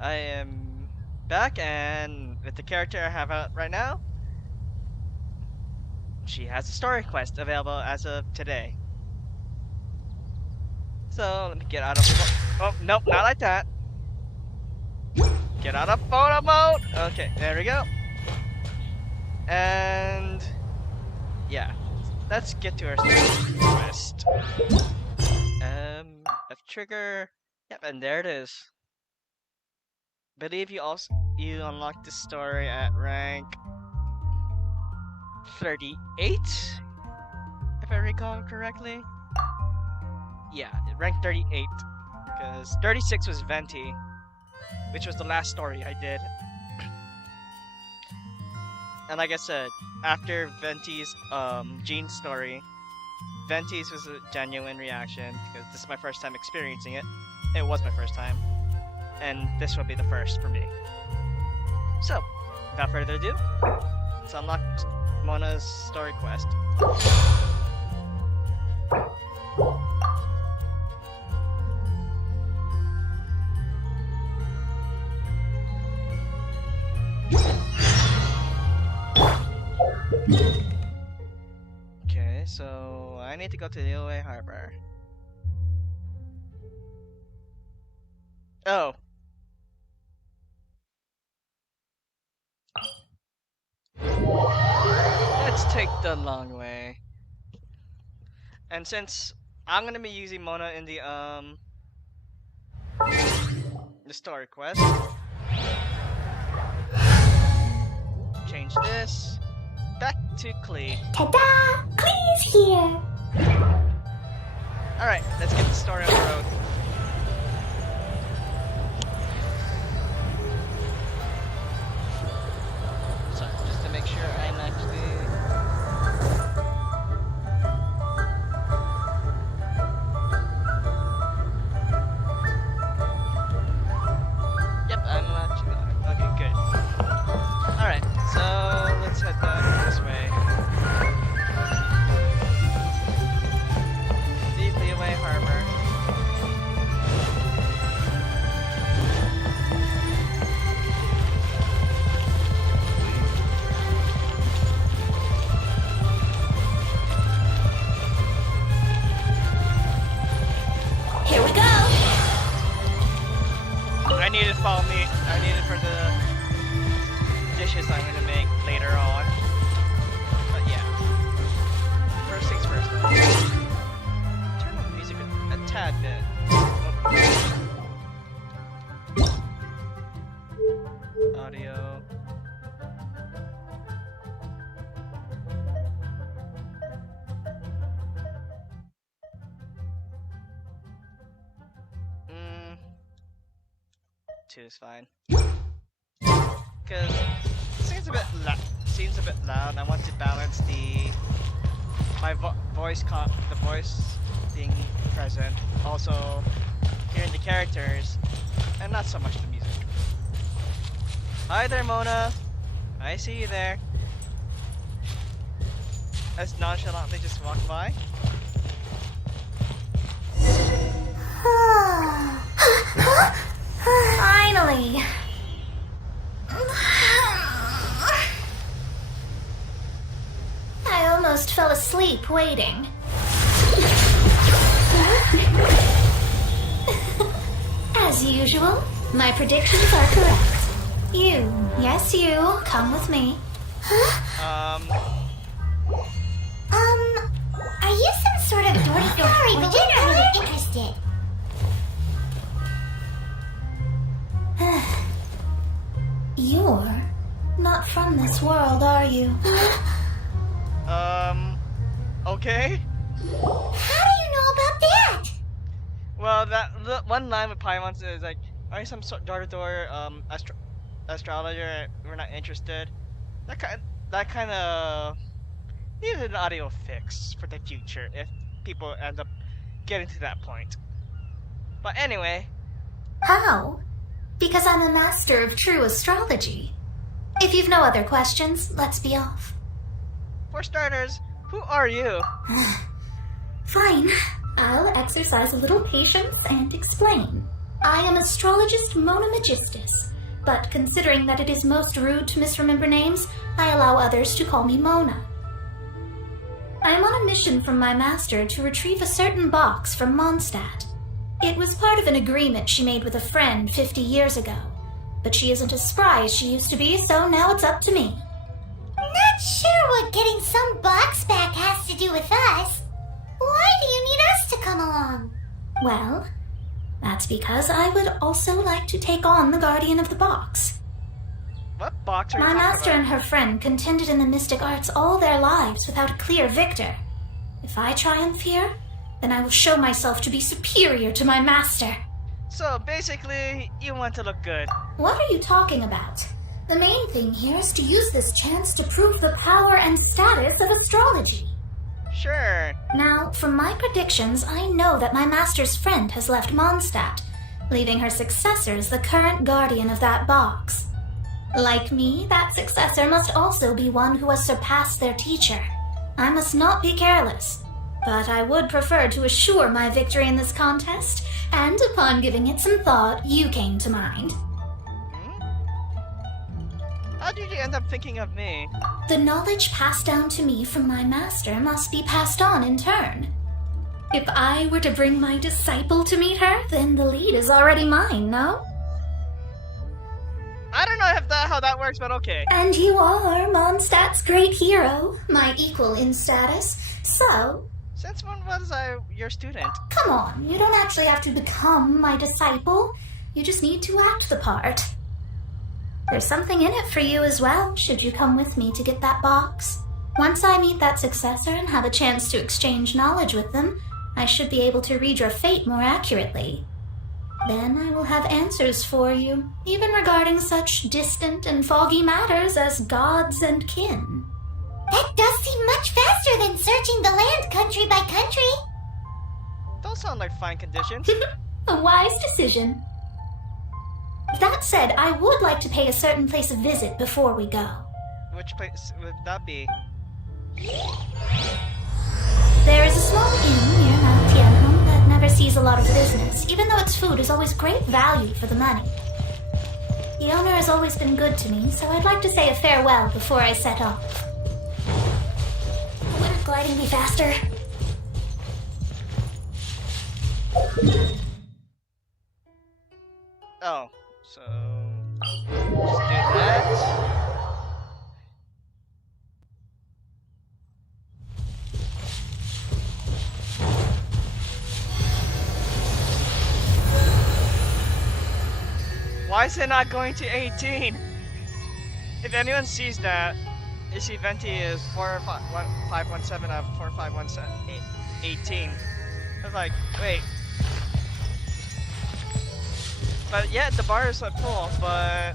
I am back, and with the character I have out right now, she has a story quest available as of today. So let me get out of. Oh nope, not like that. Get out of photo mode. Okay, there we go. And yeah, let's get to our story quest. F trigger. Yep, and there it is. Believe you unlocked this story at rank 38, if I recall correctly. Yeah, rank 38, because 36 was Venti, which was the last story I did. And like I said, after Venti's Jean story, Venti's was a genuine reaction, because this is my first time experiencing it. It was my first time. And this will be the first for me. So, without further ado, let's unlock Mona's story quest. Okay, so I need to go to Liyue Harbor. Oh. Let's take the long way. And since I'm gonna be using Mona in the story quest, change this back to Klee. Ta-da! Klee's here! Alright, let's get the story on the road. Sorry, just to make sure I'm actually... Yep, I'm actually on. Okay, good. Alright, so let's head down this way. Leave Liyue Harbor. Here we go! I need it to follow me. I need it for the dishes I'm gonna make later on. But yeah. First things first. Turn the music a tad bit. Oh. Audio. Two is fine. Because it seems a bit loud. I want to balance my voice being present, also hearing the characters, and not so much the music. Hi there, Mona. I see you there. As nonchalantly just walked by. Finally! I almost fell asleep waiting. As usual, my predictions are correct. Yes you, come with me. Are you some sort of door-to-door? Sorry, but we're not really interested. You're not from this world, are you? Okay. How do you know about that? Well, the one line with Paimon is like, are you some sort door-to-door astrologer? We're not interested. That kind of needed an audio fix for the future if people end up getting to that point. But anyway. How? Because I'm a master of true astrology. If you've no other questions, let's be off. For starters, who are you? Fine. I'll exercise a little patience and explain. I am astrologist Mona Magistus, but considering that it is most rude to misremember names, I allow others to call me Mona. I am on a mission from my master to retrieve a certain box from Mondstadt. It was part of an agreement she made with a friend 50 years ago, but she isn't as spry as she used to be, so now it's up to me. Not sure what getting some box back has to do with us. Why do you need us to come along? Well, that's because I would also like to take on the guardian of the box. What box are you My talking master about? and her friend contended in the mystic arts all their lives without a clear victor. If I triumph here, then I will show myself to be superior to my master. So basically, you want to look good. What are you talking about? The main thing here is to use this chance to prove the power and status of astrology. Sure. Now, from my predictions, I know that my master's friend has left Mondstadt, leaving her successor as the current guardian of that box. Like me, that successor must also be one who has surpassed their teacher. I must not be careless, but I would prefer to assure my victory in this contest, and upon giving it some thought, you came to mind. How did you end up thinking of me? The knowledge passed down to me from my master must be passed on in turn. If I were to bring my disciple to meet her, then the lead is already mine, no? I don't know if how that works, but okay. And you are Mondstadt's great hero, my equal in status, so... Since when was I your student? Come on, you don't actually have to become my disciple. You just need to act the part. There's something in it for you as well, should you come with me to get that box. Once I meet that successor and have a chance to exchange knowledge with them, I should be able to read your fate more accurately. Then I will have answers for you, even regarding such distant and foggy matters as gods and kin. That does seem much faster than searching the land country by country. Those sound like fine conditions. A wise decision. That said, I would like to pay a certain place a visit before we go. Which place would that be? There is a small inn near Mount Tianhong that never sees a lot of business, even though its food is always great value for the money. The owner has always been good to me, so I'd like to say a farewell before I set off. Wouldn't gliding be faster? Oh, so just do that. Why is it not going to 18? If anyone sees that, you see Venti is 4517 out of 4517 18. I was like, wait. But yeah, the bar is full, but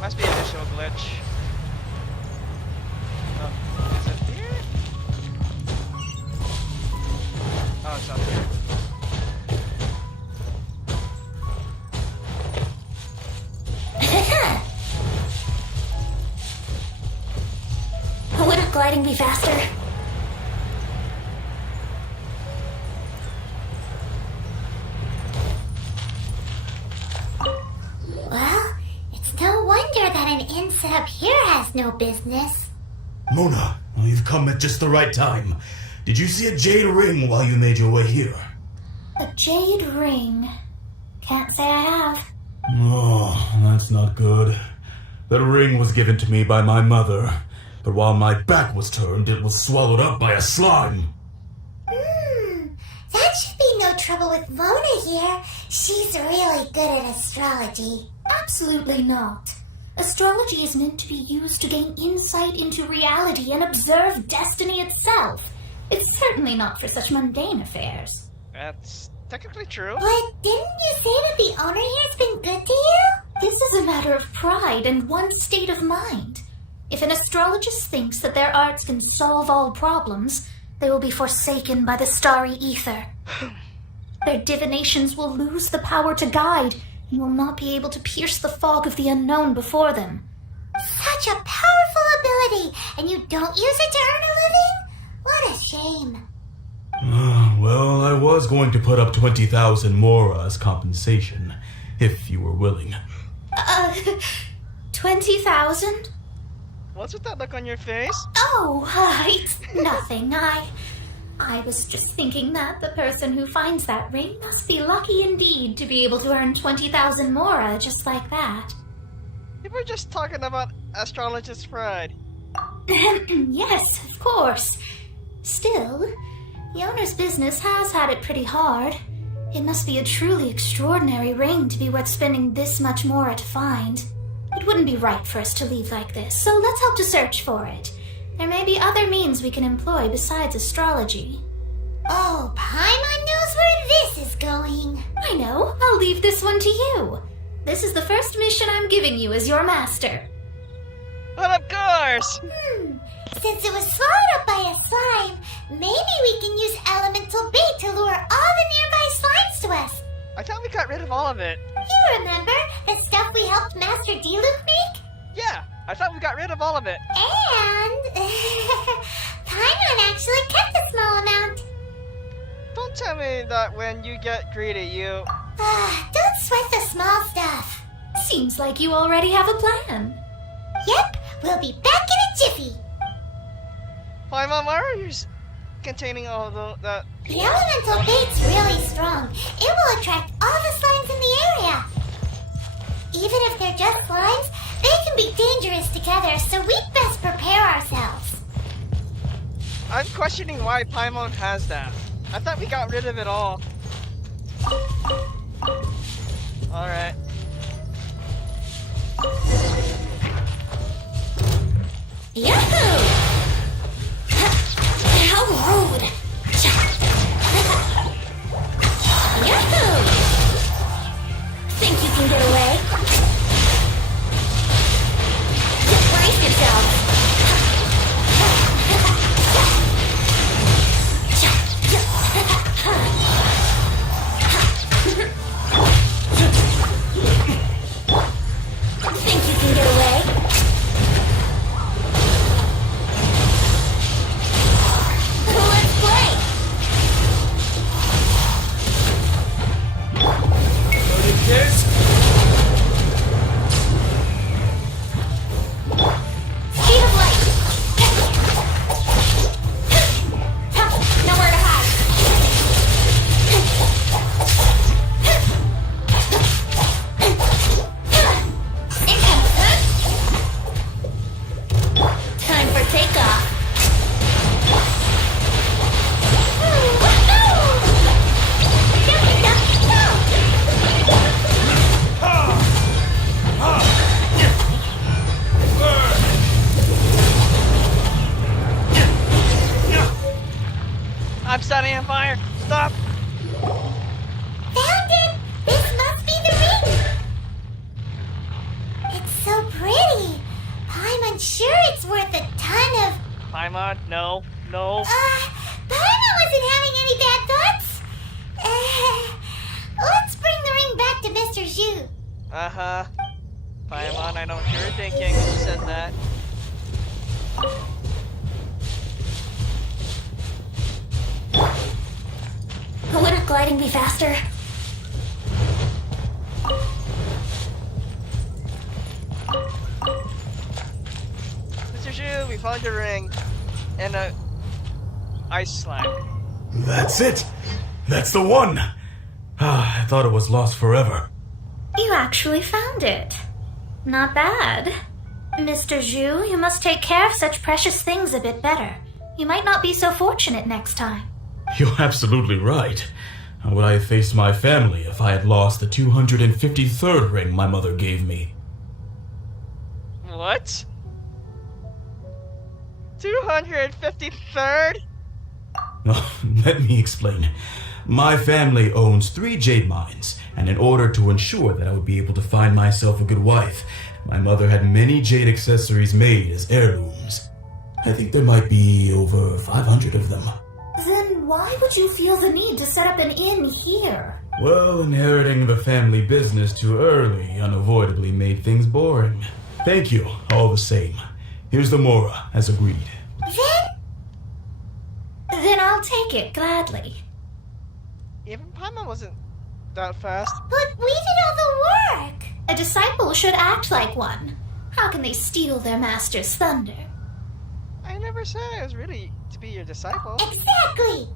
must be a visual glitch. Oh, is it here? Oh, it's up here. Wouldn't gliding be faster? Well, it's no wonder that an inn set up here has no business. Mona, well, you've come at just the right time. Did you see a jade ring while you made your way here? A jade ring. Can't say I have. Oh, that's not good. That ring was given to me by my mother, but while my back was turned, it was swallowed up by a slime. That should be no trouble with Mona here. She's really good at astrology. Absolutely not. Astrology is meant to be used to gain insight into reality and observe destiny itself. It's certainly not for such mundane affairs. That's technically true. But didn't you say that the owner here's been good to you? This is a matter of pride and one's state of mind. If an astrologist thinks that their arts can solve all problems, they will be forsaken by the starry ether. Their divinations will lose the power to guide and will not be able to pierce the fog of the unknown before them. Such a powerful ability, and you don't use it to earn a living? What a shame. Well, I was going to put up 20,000 Mora as compensation, if you were willing. 20,000? What's with that look on your face? Oh, it's nothing. I was just thinking that the person who finds that ring must be lucky indeed to be able to earn 20,000 Mora just like that. You were just talking about astrologist pride. Yes, of course. Still, the owner's business has had it pretty hard. It must be a truly extraordinary ring to be worth spending this much Mora to find. It wouldn't be right for us to leave like this, so let's help to search for it. There may be other means we can employ besides astrology. Oh, Paimon knows where this is going. I know. I'll leave this one to you. This is the first mission I'm giving you as your master. But of course! Since it was swallowed up by a slime, maybe we can use elemental bait to lure all the nearby slimes to us. I thought we got rid of all of it. You remember the stuff we helped Master Diluc make? Yeah, I thought we got rid of all of it. And Paimon actually kept a small amount. Don't tell me that when you get greedy, you... Don't sweat the small stuff. Seems like you already have a plan. Yep, we'll be back in a jiffy. Paimon, why are you containing all that? The elemental bait's really strong. It will attract all the slimes in the area. Even if they're just slimes, they can be dangerous together, so we'd best prepare ourselves. I'm questioning why Paimon has that. I thought we got rid of it all. Alright. Yahoo! How rude! Yahoo! Think you can get away? Brace yourself! Think you can get away? Let's play! Ready, kids? Speed of light! Nowhere to hide! Time for takeoff! I'm setting on fire! Stop! Found it! This must be the ring! It's so pretty. Paimon's sure it's worth a ton of... Paimon, no. No. Paimon wasn't having any bad thoughts. Let's bring the ring back to Mr. Zhu. Uh-huh. Paimon, I know what you're thinking when you said that. Wouldn't gliding be faster? Mr. Zhu, we found your ring. And a... ice slime. That's it! That's the one! I thought it was lost forever. You actually found it. Not bad. Mr. Zhu, you must take care of such precious things a bit better. You might not be so fortunate next time. You're absolutely right. How would I face my family if I had lost the 253rd ring my mother gave me? What? 253rd? Let me explain. My family owns 3 jade mines, and in order to ensure that I would be able to find myself a good wife, my mother had many jade accessories made as heirlooms. I think there might be over 500 of them. Then why would you feel the need to set up an inn here? Well, inheriting the family business too early unavoidably made things boring. Thank you, all the same. Here's the Mora, as agreed. Then I'll take it gladly. Even Paimon wasn't that fast. But we did all the work. A disciple should act like one. How can they steal their master's thunder? I never said I was really to be your disciple. Exactly.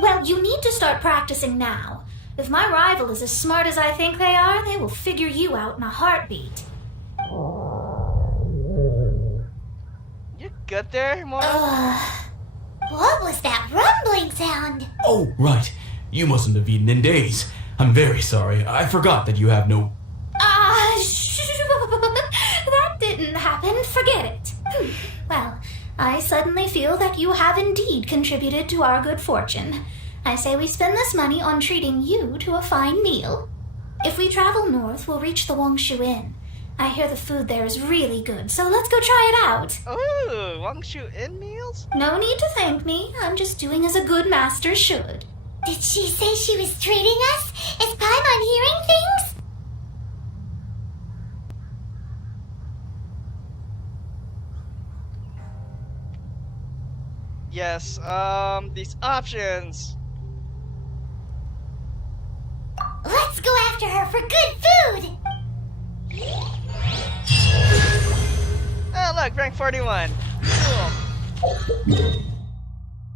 Well, you need to start practicing now. If my rival is as smart as I think they are, they will figure you out in a heartbeat. You good there, Mora? What was that rumbling sound? Oh, right. You mustn't have eaten in days. I'm very sorry. I forgot that you have no... That didn't happen. Forget it. Well, I suddenly feel that you have indeed contributed to our good fortune. I say we spend this money on treating you to a fine meal. If we travel north, we'll reach the Wangshu Inn. I hear the food there is really good, so let's go try it out. Ooh, Wangshu Inn meals? No need to thank me. I'm just doing as a good master should. Did she say she was treating us? Is Paimon hearing things? Yes, these options. Let's go after her for good food. Oh, look, rank 41. Cool.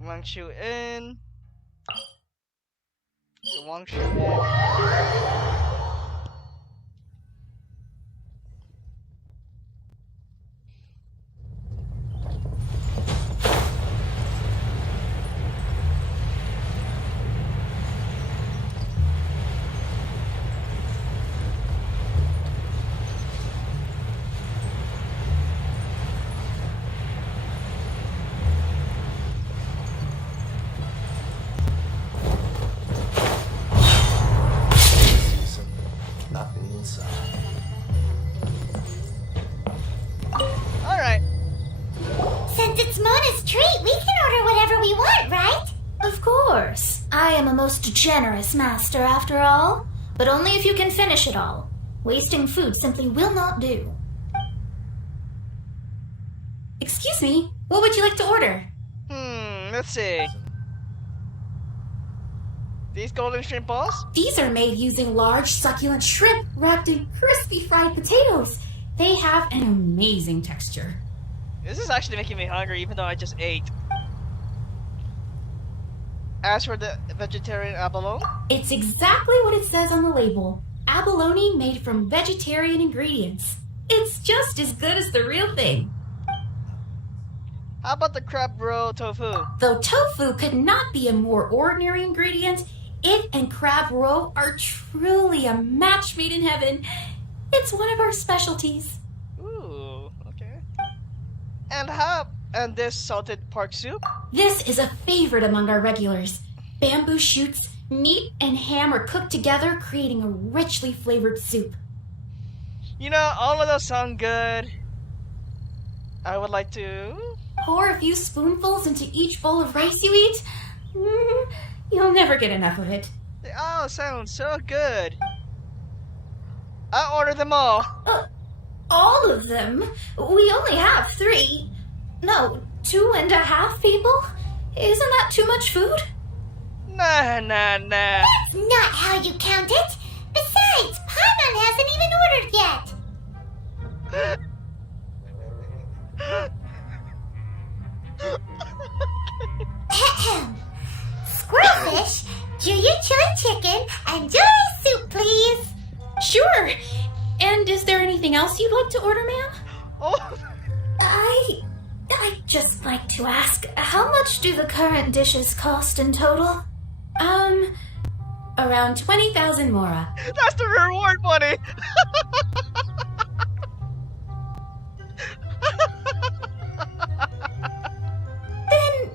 Wangshu Inn. The Wangshu Inn. Nothing inside. Alright. Since it's Mona's treat, we can order whatever we want, right? Of course. I am a most generous master, after all. But only if you can finish it all. Wasting food simply will not do. Excuse me, what would you like to order? Let's see. These golden shrimp balls? These are made using large succulent shrimp wrapped in crispy fried potatoes. They have an amazing texture. This is actually making me hungry, even though I just ate. As for the vegetarian abalone, It's exactly what it says on the label. Abalone made from vegetarian ingredients. It's just as good as the real thing. how about the crab roe tofu? Though tofu could not be a more ordinary ingredient, it and crab roe are truly a match made in heaven. It's one of our specialties. Ooh, okay. And this salted pork soup? This is a favorite among our regulars. Bamboo shoots, meat, and ham are cooked together, creating a richly flavored soup. You know, all of those sound good. I would like to... Pour a few spoonfuls into each bowl of rice you eat. You'll never get enough of it. They all sound so good. I'll order them all. All of them? We only have 3. No, 2.5 people? Isn't that too much food? Nah. That's not how you count it. Besides, Paimon hasn't even ordered yet. Ahem. Squirrelfish, Julia chili chicken, and Julia soup, please. Sure. And is there anything else you'd like to order, ma'am? Oh, I'd just like to ask, how much do the current dishes cost in total? Around 20,000 mora. that's the reward money. Then,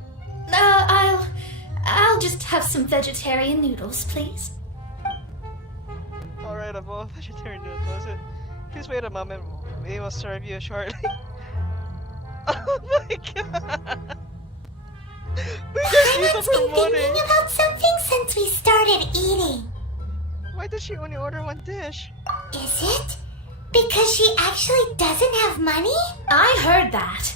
I'll just have some vegetarian noodles, please. Alright, I'm all vegetarian noodles. Please wait a moment. We will serve you shortly. Oh my god! We just use Paimon's up her been money! thinking about something since we started eating. Why does she only order one dish? Is it? Because she actually doesn't have money? I heard that.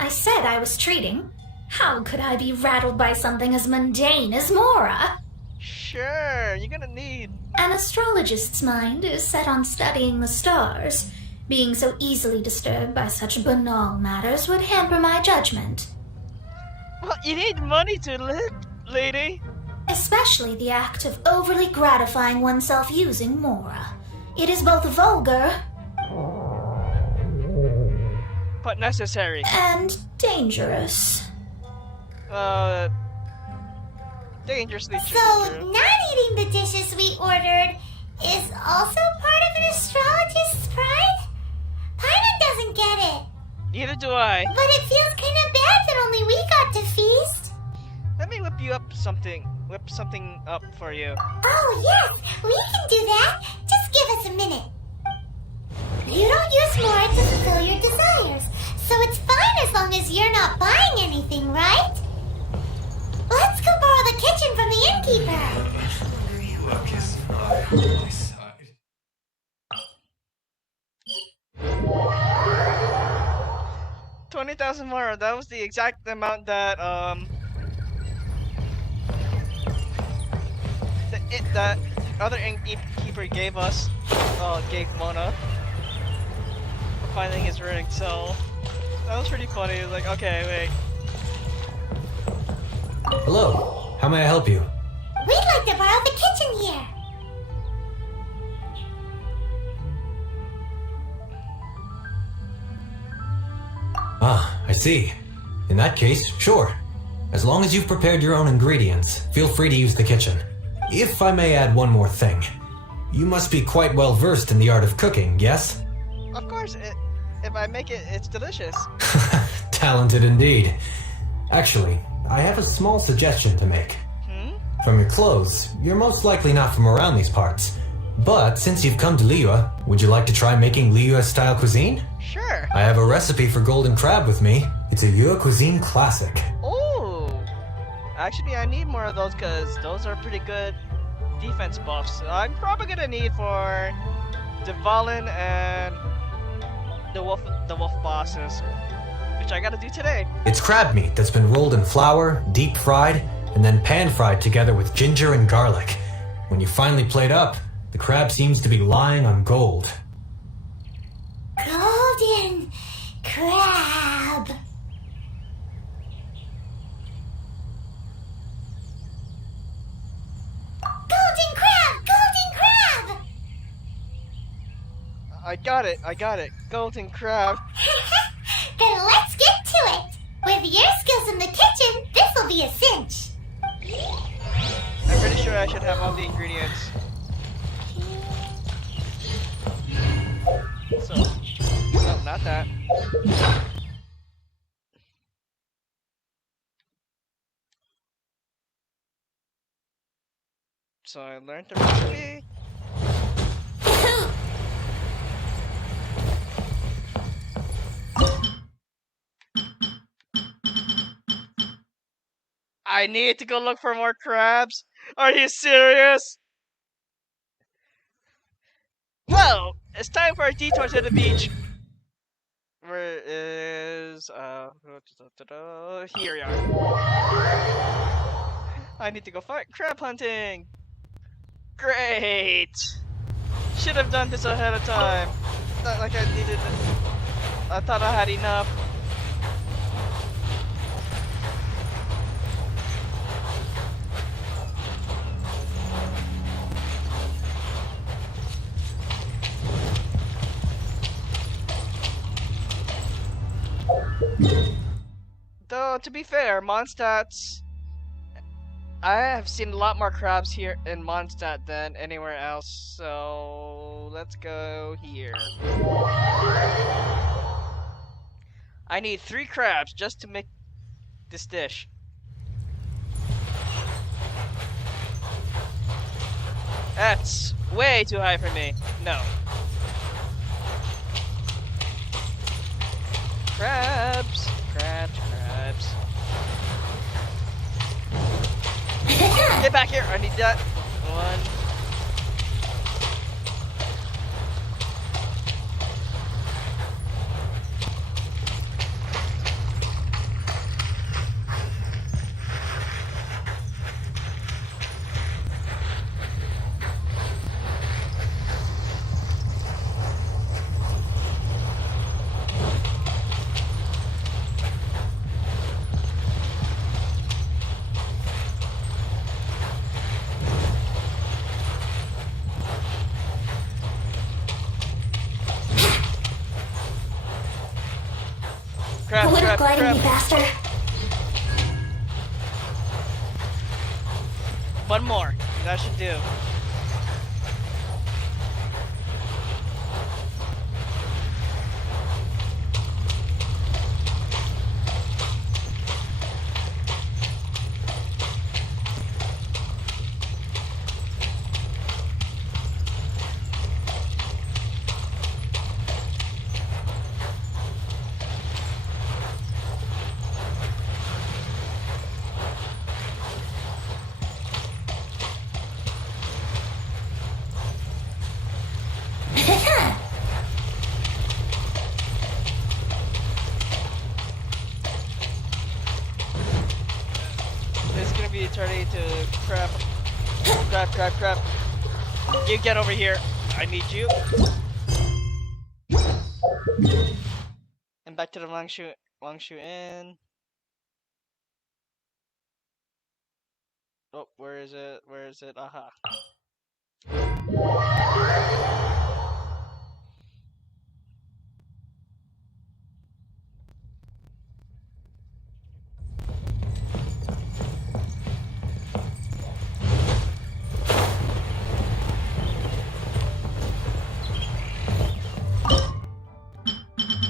I said I was treating. How could I be rattled by something as mundane as Mora? Shh. Sure, you're gonna need. An astrologist's mind is set on studying the stars. Being so easily disturbed by such banal matters would hamper my judgment. Well, you need money to live, lady. Especially the act of overly gratifying oneself using Mora. It is both vulgar But necessary. and dangerous. Dangerously So, true. not eating the dishes we ordered is also part of an astrologist's pride? Paimon doesn't get it. Neither do I. But it feels kind of bad that only we got to feast. Let me whip something up for you. Oh, yes, we can do that. Just give us a minute. You don't use Mora to fulfill your desires, so it's fine as long as you're not buying anything, right? Let's go borrow the kitchen from the innkeeper. Lucas, on my side. 20,000 more. That was the exact amount that that other innkeeper gave us. Gave Mona for finding his ring. So that was pretty funny. It was like, okay, wait. Hello, how may I help you? We'd like to borrow the kitchen here. Ah, I see. In that case, sure. As long as you've prepared your own ingredients, feel free to use the kitchen. If I may add one more thing. You must be quite well versed in the art of cooking, yes? Of course, if I make it, it's delicious. Talented indeed. Actually, I have a small suggestion to make. From your clothes, you're most likely not from around these parts. But since you've come to Liyue, would you like to try making Liyue-style cuisine? Sure. I have a recipe for golden crab with me. It's a Liyue cuisine classic. Oh, actually, I need more of those because those are pretty good defense buffs. I'm probably gonna need for the Valen and the wolf bosses, which I gotta do today. It's crab meat that's been rolled in flour, deep fried, and then pan-fried together with ginger and garlic. When you finally plate up, the crab seems to be lying on gold. Golden crab. Golden crab! Golden crab! I got it. Golden crab. Then let's get to it. With your skills in the kitchen, this'll be a cinch. I'm pretty sure I should have all the ingredients. So, no, not that. So I learned the recipe. I need to go look for more crabs. Are you serious? Well, it's time for a detour to the beach. Where is here we are. I need to go fight crab hunting. Great. Should have done this ahead of time. Not like I needed. I thought I had enough. Though, to be fair, Mondstadt's... I have seen a lot more crabs here in Mondstadt than anywhere else, so... let's go here. I need 3 crabs just to make this dish. That's way too high for me. No. Crabs! Crabs, crabs. Get back here! I need that. 1. Crab, A little crab, gliding crab. me faster. One more. That should do. It's gonna be eternity to crab. Crab, crab, crab. You get over here. I need you. And back to the Wangshu Inn. Oh, where is it? Where is it? Aha.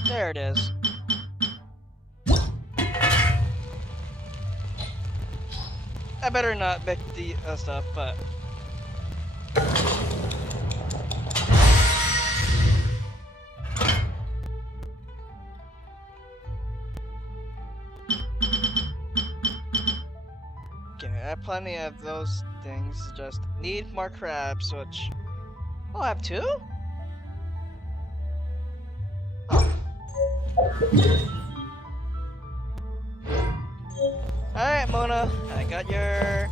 There it is. I better not pick the stuff, but okay, I have plenty of those things. Just need more crabs, which I'll have two. Alright, Mona, I got your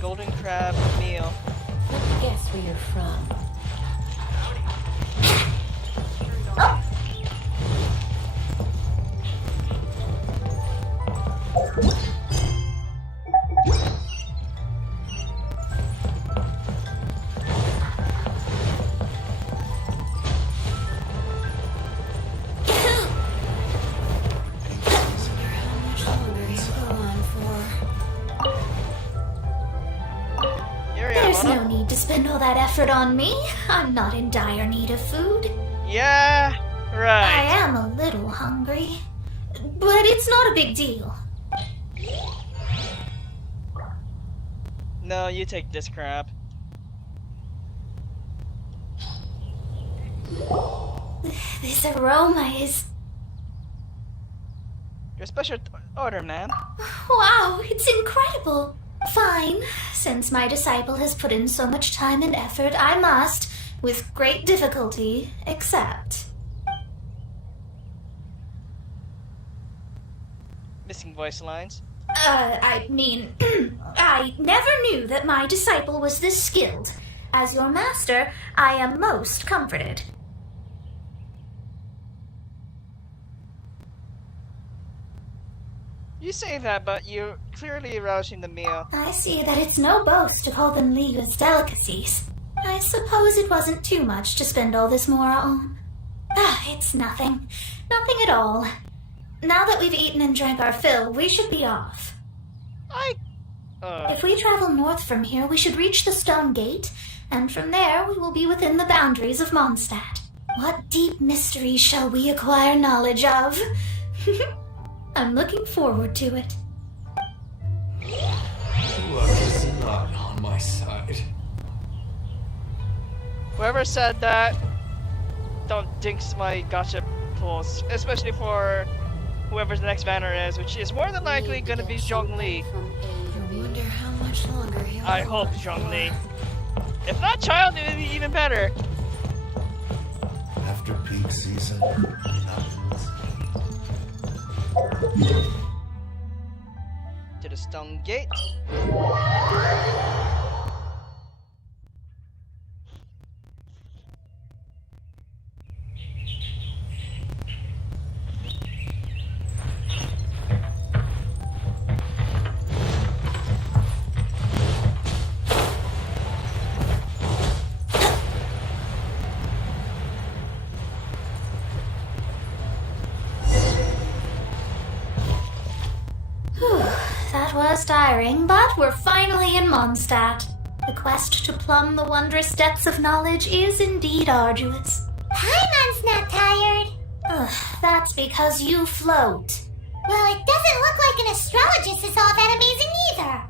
golden crab meal. Guess where you're from. There's no need to spend all that effort on me. I'm not in dire need of food. Yeah, I right. am a little hungry, but it's not a big deal. No, you take this crab. This aroma is... Your special order, ma'am. Wow, it's incredible. Fine. Since my disciple has put in so much time and effort, I must, with great difficulty, accept. Missing voice lines. I mean, I never knew that my disciple was this skilled. As your master, I am most comforted. You say that, but you're clearly relishing the meal. I see that it's no boast to call them Liga's delicacies. I suppose it wasn't too much to spend all this mora on. It's nothing. Nothing at all. Now that we've eaten and drank our fill, we should be off. If we travel north from here, we should reach the Stone Gate, and from there we will be within the boundaries of Mondstadt. What deep mysteries shall we acquire knowledge of? I'm looking forward to it. Luck is not on my side. Whoever said that, don't jinx my gotcha pulls, especially for whoever the next banner is, which is more than likely gonna be Zhongli. I wonder how much longer he'll I hope Zhongli. If not Child, it would be even better. After peak season, happens. To the Stone Gate. That was tiring, but we're finally in Mondstadt. The quest to plumb the wondrous depths of knowledge is indeed arduous. Paimon's not tired. Ugh, that's because you float. Well, it doesn't look like an astrologist is all that amazing either.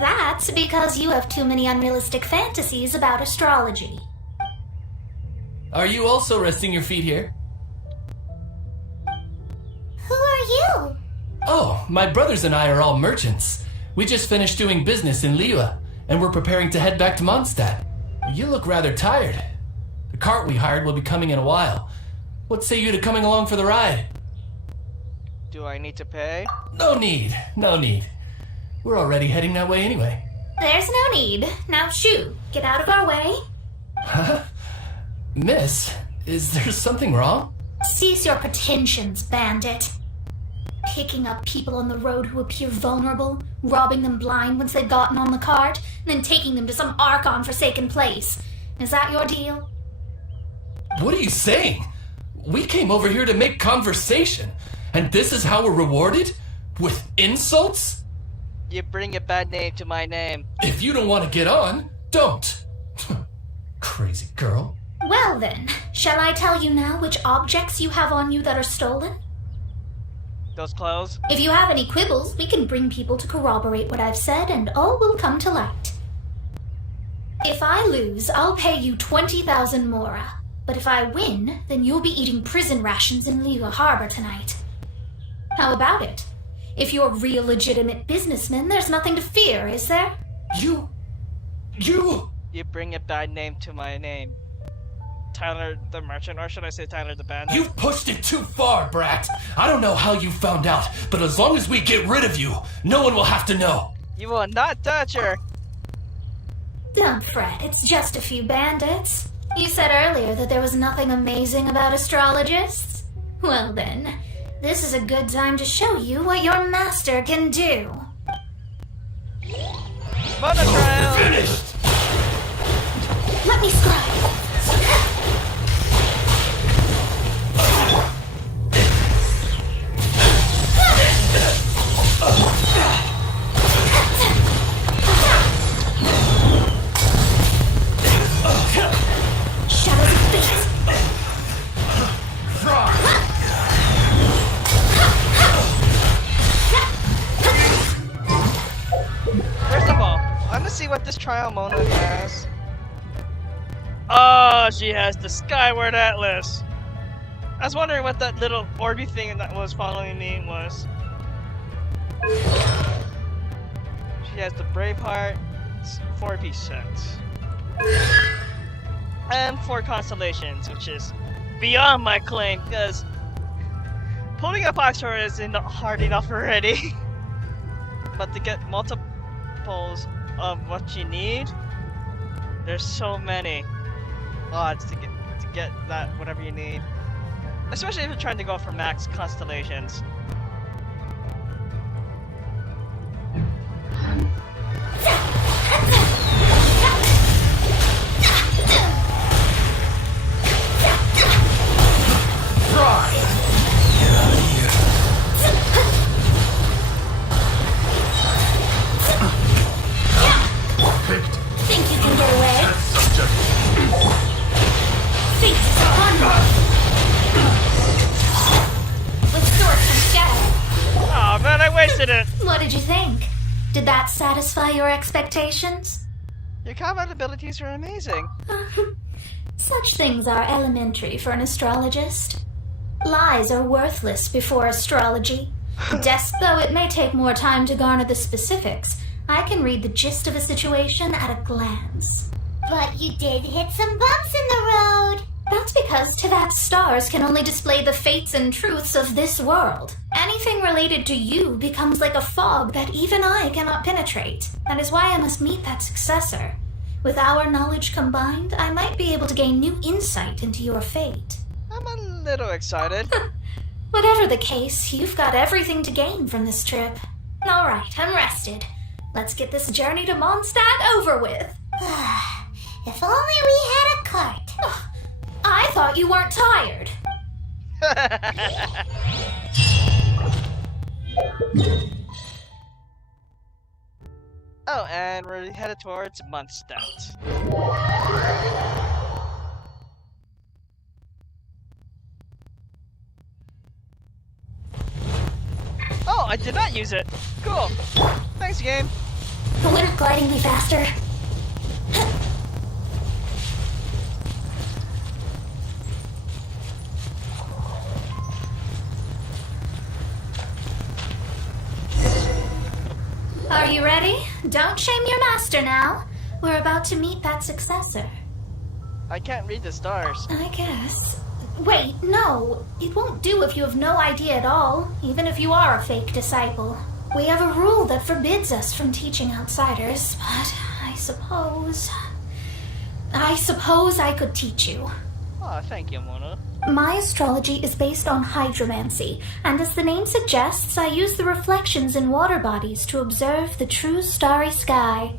That's because you have too many unrealistic fantasies about astrology. Are you also resting your feet here? Who are you? Oh, my brothers and I are all merchants. We just finished doing business in Liyue, and we're preparing to head back to Mondstadt. You look rather tired. The cart we hired will be coming in a while. What say you to coming along for the ride? Do I need to pay? No need, no need. We're already heading that way anyway. There's no need. Now shoo, get out of our way. Huh? Miss, is there something wrong? Cease your pretensions, bandit. Picking up people on the road who appear vulnerable, robbing them blind once they've gotten on the cart, and then taking them to some Archon-forsaken place. Is that your deal? What are you saying? We came over here to make conversation, and this is how we're rewarded? With insults? You bring a bad name to my name. If you don't want to get on, don't. Crazy girl. Well then, shall I tell you now which objects you have on you that are stolen? Those clothes? If you have any quibbles, we can bring people to corroborate what I've said, and all will come to light. If I lose, I'll pay you 20,000 mora. But if I win, then you'll be eating prison rations in Liyue Harbor tonight. How about it? If you're real legitimate businessmen, there's nothing to fear, is there? You... You bring a bad name to my name. Tyler the Merchant, or should I say Tyler the Bandit? You've pushed it too far, brat. I don't know how you found out, but as long as we get rid of you, no one will have to know. You will not touch her! Don't fret, it's just a few bandits. You said earlier that there was nothing amazing about astrologists? Well then, this is a good time to show you what your master can do. Mana trial! Finished! Let me scribe. Shadows of fate. First of all, I'm gonna see what this trial Mona has. Oh, she has the Skyward Atlas. I was wondering what that little orby thing that was following me was. She has the Braveheart, 4-piece set. And 4 constellations, which is beyond my claim, because pulling a Foxtrot is not hard enough already. But to get multiples of what you need, there's so many odds to get that whatever you need. Especially if you're trying to go for max constellations. Think you can get away? Fate is upon you. With sword and shadow. Oh man, I wasted it! What did you think? Did that satisfy your expectations? Your combat abilities are amazing. Such things are elementary for an astrologist. Lies are worthless before astrology. Though it may take more time to garner the specifics, I can read the gist of a situation at a glance. But you did hit some bumps in the road. That's because Tevat's stars can only display the fates and truths of this world. Anything related to you becomes like a fog that even I cannot penetrate. That is why I must meet that successor. With our knowledge combined, I might be able to gain new insight into your fate. I'm a little excited. Whatever the case, you've got everything to gain from this trip. Alright, I'm rested. Let's get this journey to Mondstadt over with. If only we had a cart. I thought you weren't tired. Oh, and we're headed towards Mondstadt. Oh, I did not use it. Cool. Thanks, game. Wouldn't gliding be faster? Are you ready? Don't shame your master now. We're about to meet that successor. I can't read the stars. I guess. Wait, no. It won't do if you have no idea at all, even if you are a fake disciple. We have a rule that forbids us from teaching outsiders, but I suppose I could teach you. Oh, thank you, Mona. My astrology is based on hydromancy, and as the name suggests, I use the reflections in water bodies to observe the true starry sky.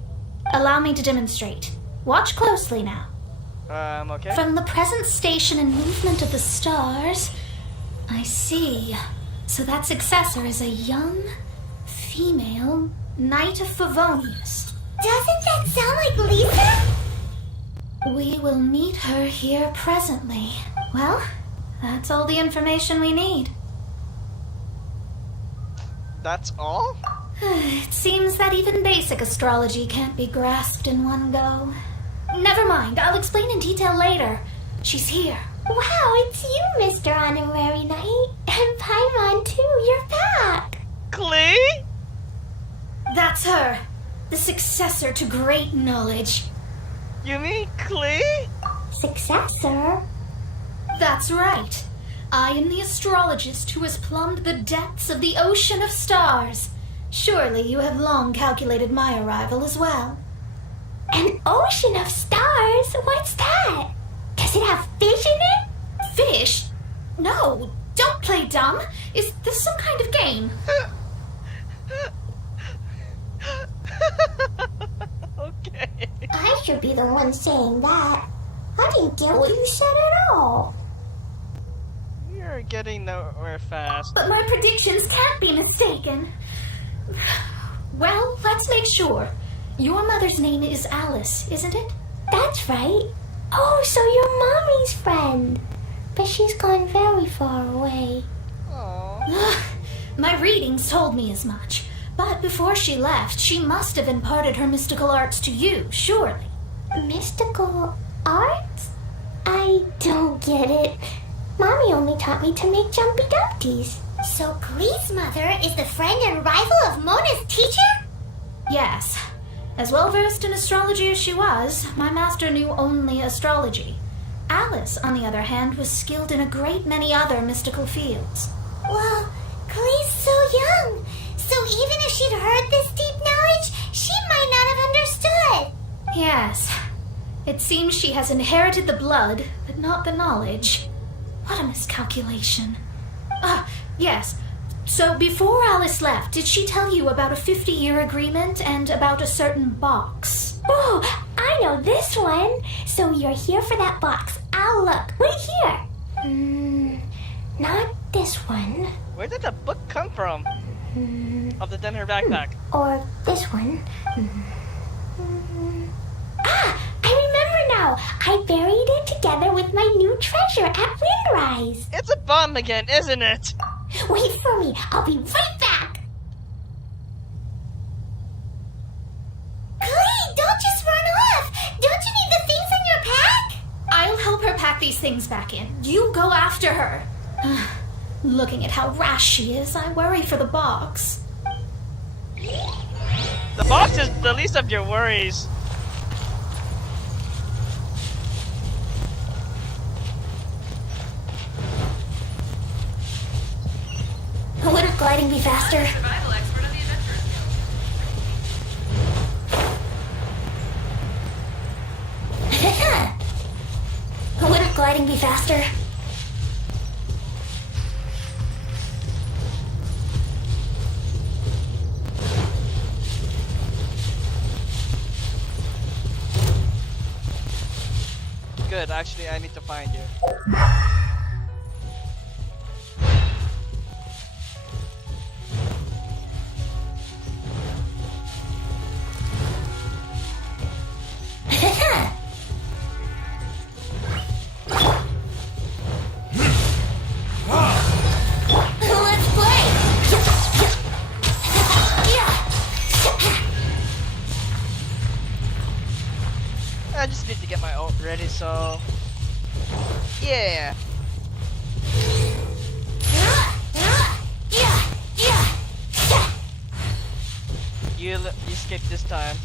Allow me to demonstrate. Watch closely now. Okay. From the present station and movement of the stars, I see. So that successor is a young, female Knight of Favonius. Doesn't that sound like Lisa? We will meet her here presently. Well, that's all the information we need. That's all? It seems that even basic astrology can't be grasped in one go. Never mind, I'll explain in detail later. She's here. Wow, it's you, Mr. Honorary Knight. And Paimon, too. You're back. Klee? That's her. The successor to great knowledge. You mean Klee? Successor? That's right. I am the astrologist who has plumbed the depths of the ocean of stars. Surely you have long calculated my arrival as well. An ocean of stars? What's that? Does it have fish in it? Fish? No, don't play dumb. Is this some kind of game? Okay. I should be the one saying that. I didn't get what you said at all. You're getting nowhere fast. But my predictions can't be mistaken. Well, let's make sure. Your mother's name is Alice, isn't it? That's right. Oh, so you're Mommy's friend. But she's gone very far away. Aww. My readings told me as much. But before she left, she must have imparted her mystical arts to you, surely. Mystical arts? I don't get it. Mommy only taught me to make jumpy dumpties. So Klee's mother is the friend and rival of Mona's teacher? Yes. As well versed in astrology as she was, my master knew only astrology. Alice, on the other hand, was skilled in a great many other mystical fields. Well, Klee's so young. So even if she'd heard this deep knowledge, she might not have understood. Yes. It seems she has inherited the blood, but not the knowledge. What a miscalculation. Yes. So before Alice left, did she tell you about a 50-year agreement and about a certain box? Oh, I know this one. So you're here for that box. I'll look. Right here. Not this one. Where did the book come from? Other than her backpack. Or this one. I remember now. I buried it together with my new treasure at Windrise. It's a bomb again, isn't it? Wait for me. I'll be right back. Klee, don't just run off. Don't you need the things in your pack? I'll help her pack these things back in. You go after her. Looking at how rash she is, I worry for the box. The box is the least of your worries. Wouldn't gliding be faster? Survival expert on the adventure. Wouldn't gliding be faster? Good, actually I need to find you. Yeah. You skipped this time.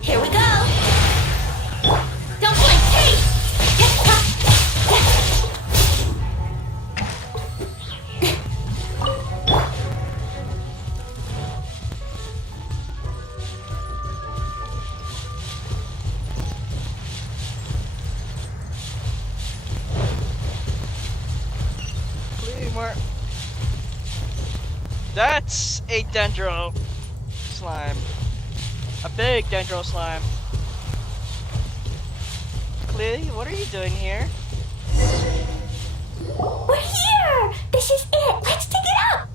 Here we go. Don't blink, hey! More. That's a dendro slime. A big dendro slime. Clee, what are you doing here? We're here! This is it! Let's dig it up!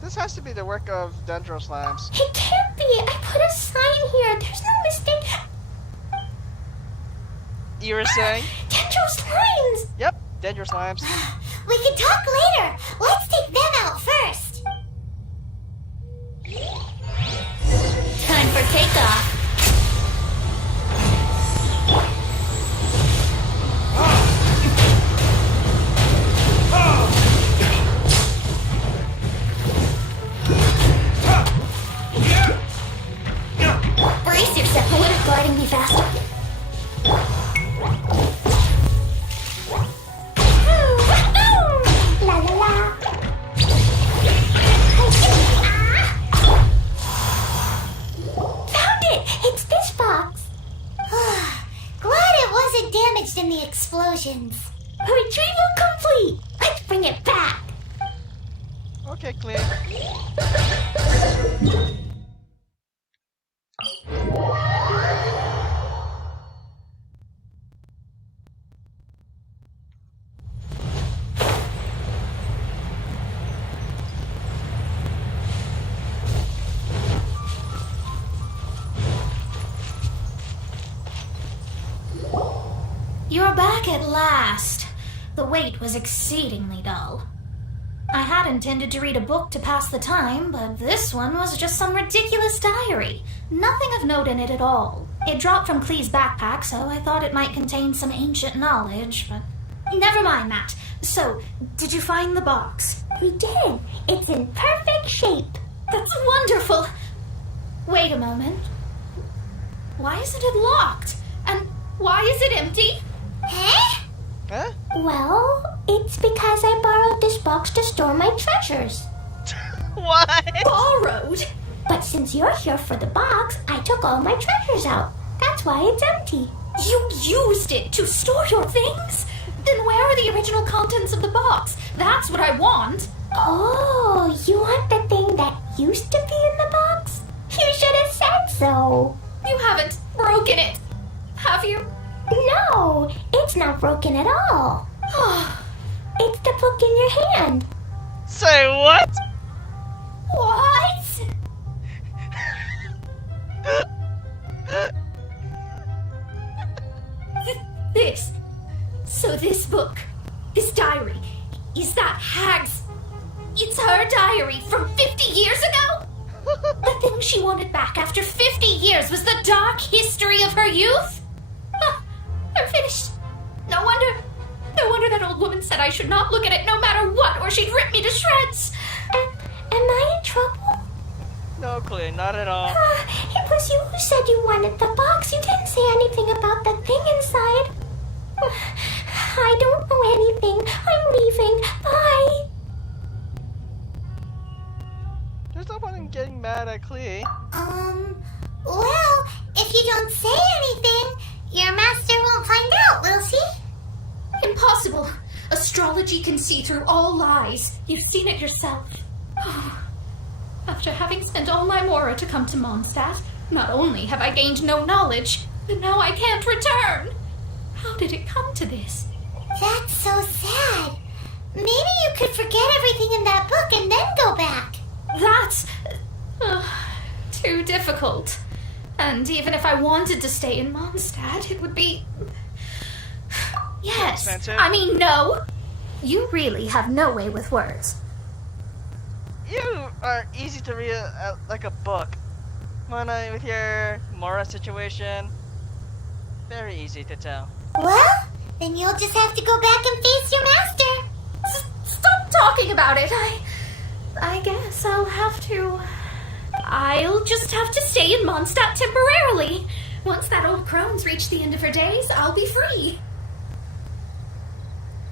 This has to be the work of dendro slimes. It can't be! I put a sign here! There's no mistake! You were saying? Dendro slimes! Yep, dendro slimes. We can talk later! Let's take them out first! Time for takeoff! Brace yourself! Will it gliding be faster? La la la! Found it! It's this box! Glad it wasn't damaged in the explosions. Retrieval complete! Let's bring it back! Okay, Clee. You're back at last. The wait was exceedingly dull. I had intended to read a book to pass the time, but this one was just some ridiculous diary. Nothing of note in it at all. It dropped from Clee's backpack, so I thought it might contain some ancient knowledge, but never mind that. So, did you find the box? We did! It's in perfect shape! That's wonderful! Wait a moment. Why isn't it locked? And why is it empty? Huh? Huh? Well, it's because I borrowed this box to store my treasures. What? Borrowed? But since you're here for the box, I took all my treasures out. That's why it's empty. You used it to store your things? Then where are the original contents of the box? That's what I want. Oh, you want the thing that used to be in the box? You should have said so. You haven't broken it, have you? No, it's not broken at all. It's the book in your hand. Say what? What? This. So this book, this diary, is that Hag's? It's her diary from 50 years ago? The thing she wanted back after 50 years was the dark history of her youth? I'm finished. No wonder that old woman said I should not look at it no matter what, or she'd rip me to shreds. Am I in trouble? No, Clee, not at all. It was you who said you wanted the box. You didn't say anything about the thing inside. I don't know anything. I'm leaving. Bye. There's no point in getting mad at Clee. Well, if you don't say anything, your master won't find out, will she? Impossible. Astrology can see through all lies. You've seen it yourself. After having spent all my mora to come to Mondstadt, not only have I gained no knowledge, but now I can't return. How did it come to this? That's so sad. Maybe you could forget everything in that book and then go back. That's too difficult. And even if I wanted to stay in Mondstadt, it would be... Yes. Expensive? I mean, no. You really have no way with words. You are easy to read like a book. Mona, with your Mora situation, very easy to tell. Well, then you'll just have to go back and face your master. Stop talking about it. I guess I'll have to... I'll just have to stay in Mondstadt temporarily. Once that old crone's reached the end of her days, I'll be free.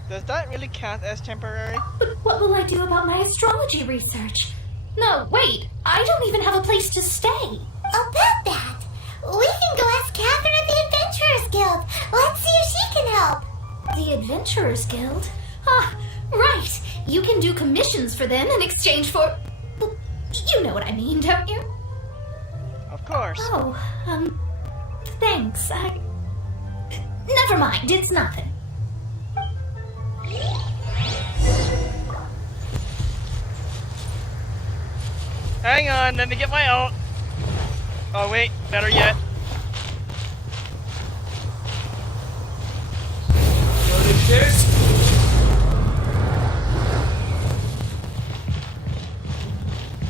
Does that really count as temporary? But what will I do about my astrology research? No, wait. I don't even have a place to stay. About that, we can go ask Catherine at the Adventurers Guild. Let's see if she can help. The Adventurers Guild? Ah, right. You can do commissions for them in exchange for... Well, you know what I mean, don't you? Of course. Oh, thanks. Never mind, it's nothing. Hang on, let me get my own. Oh wait, better yet. What is this?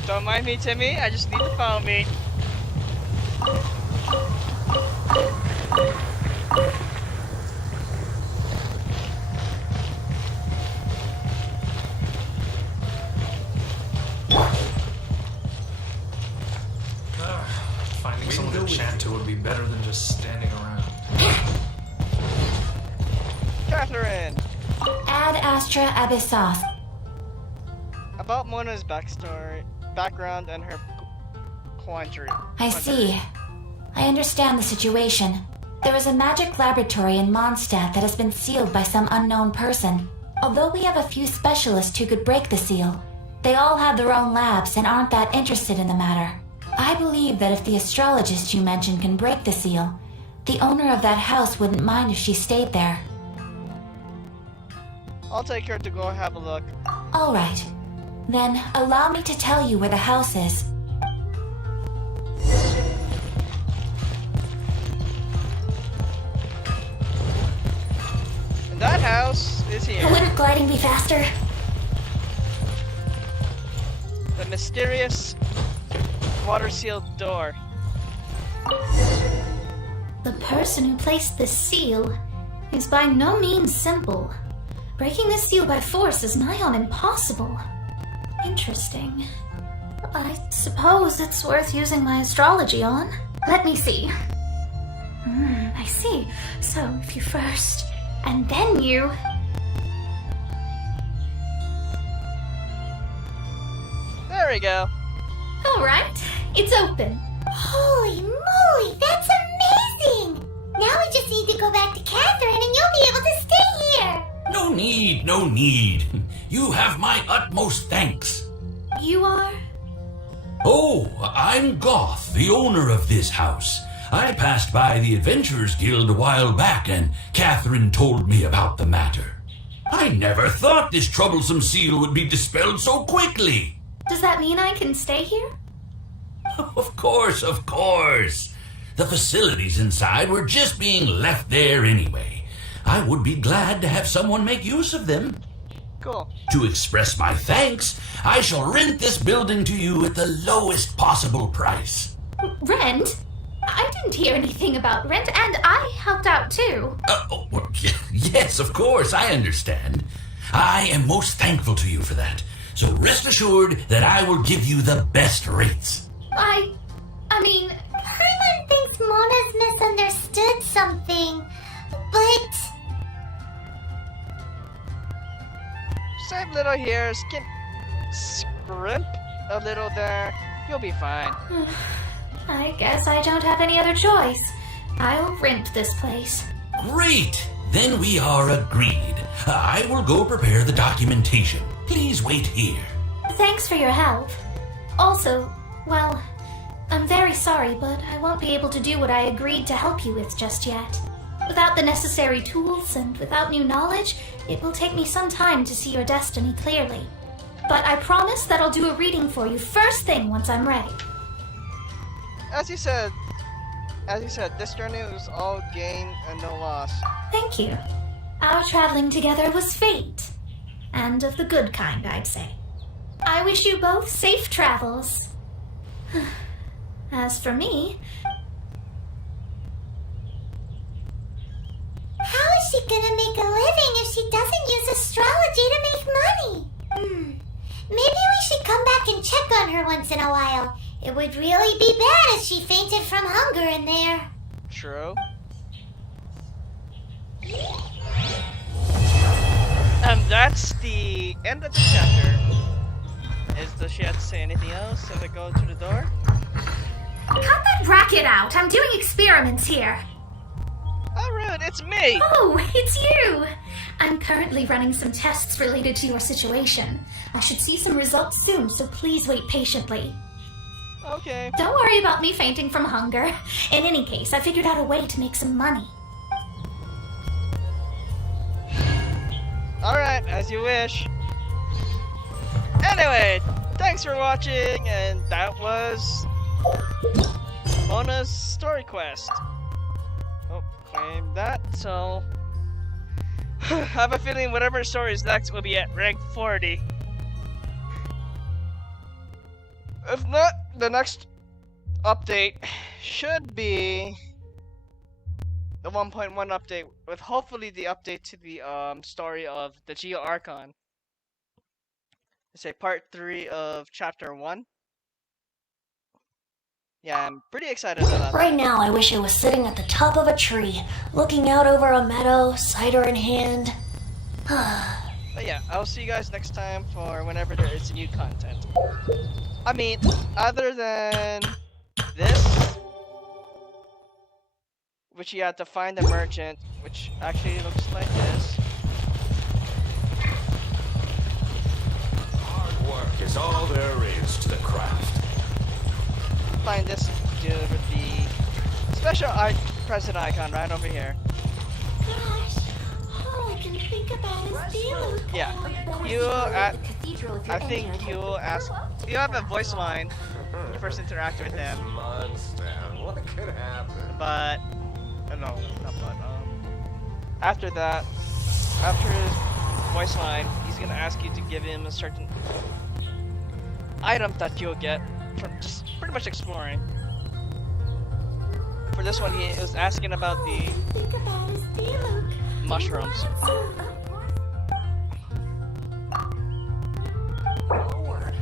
Don't mind me, Timmy. I just need to follow me. Finding someone to chat to would be better than just standing around. Catherine! Ad Astra Abyssos. About Mona's background, and her quandary. I see. I understand the situation. There is a magic laboratory in Mondstadt that has been sealed by some unknown person. Although we have a few specialists who could break the seal, they all have their own labs and aren't that interested in the matter. I believe that if the astrologist you mentioned can break the seal, the owner of that house wouldn't mind if she stayed there. I'll take her to go have a look. All right. Then allow me to tell you where the house is. And that house is here. Wouldn't gliding be faster? The mysterious water-sealed door. The person who placed this seal is by no means simple. Breaking this seal by force is nigh on impossible. Interesting. I suppose it's worth using my astrology on. Let me see. I see. So if you first, and then you... There we go. Alright, it's open. Holy moly, that's amazing! Now we just need to go back to Catherine and you'll be able to stay here! No need, no need. You have my utmost thanks. You are? Oh, I'm Goth, the owner of this house. I passed by the Adventurers Guild a while back and Catherine told me about the matter. I never thought this troublesome seal would be dispelled so quickly. Does that mean I can stay here? Of course, of course. The facilities inside were just being left there anyway. I would be glad to have someone make use of them. Cool. To express my thanks, I shall rent this building to you at the lowest possible price. Rent? I didn't hear anything about rent, and I helped out too. Well, yes, of course, I understand. I am most thankful to you for that. So rest assured that I will give you the best rates. I mean... Herman thinks Mona's misunderstood something, but... Save a little here, scrimp a little there. You'll be fine. I guess I don't have any other choice. I'll rent this place. Great! Then we are agreed. I will go prepare the documentation. Please wait here. Thanks for your help. Also, well, I'm very sorry, but I won't be able to do what I agreed to help you with just yet. Without the necessary tools and without new knowledge, it will take me some time to see your destiny clearly. But I promise that I'll do a reading for you first thing once I'm ready. As you said, this journey was all gain and no loss. Thank you. Our traveling together was fate. And of the good kind, I'd say. I wish you both safe travels. As for me... How is she gonna make a living if she doesn't use astrology to make money? Maybe we should come back and check on her once in a while. It would really be bad if she fainted from hunger in there. True. And that's the end of the chapter. Does she have to say anything else as I go to the door? Cut that racket out! I'm doing experiments here! Oh, rude, it's me! Oh, it's you! I'm currently running some tests related to your situation. I should see some results soon, so please wait patiently. Okay. Don't worry about me fainting from hunger. In any case, I figured out a way to make some money. Alright, as you wish. Anyway, thanks for watching, and that was Mona's story quest. Oh, claim that, so... I have a feeling whatever story is next will be at rank 40. If not, the next update should be the 1.1 update, with hopefully the update to the story of the Geo Archon. It's a part 3 of chapter 1. Yeah, I'm pretty excited about that. Right now, I wish I was sitting at the top of a tree, looking out over a meadow, cider in hand. But yeah, I'll see you guys next time for whenever there is new content. I mean, other than this, which you have to find a merchant, which actually looks like this. Hard work is all there is to the craft. Find this dude with the special present icon right over here. Gosh, all I can think about is Diluc. Yeah, I think you will ask. You have a voice line when you first interact with him. Mondstadt, what could happen? But no, not but after that, after his voice line, he's gonna ask you to give him a certain item that you'll get from just pretty much exploring. For this one, he was asking about the mushrooms.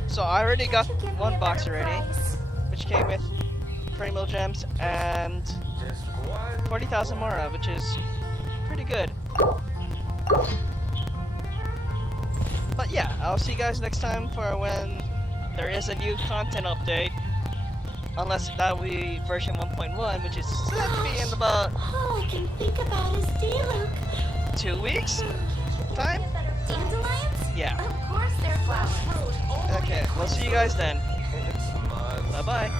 So I already got one box already, which came with primogems and 40,000 mora, which is pretty good. But yeah, I'll see you guys next time for when there is a new content update. Unless that will be version 1.1, which is said to be in about All I can think about is Diluc. 2 weeks time? Dandelions? Yeah. Of course they're flowers. Okay, we'll see you guys then. Bye bye.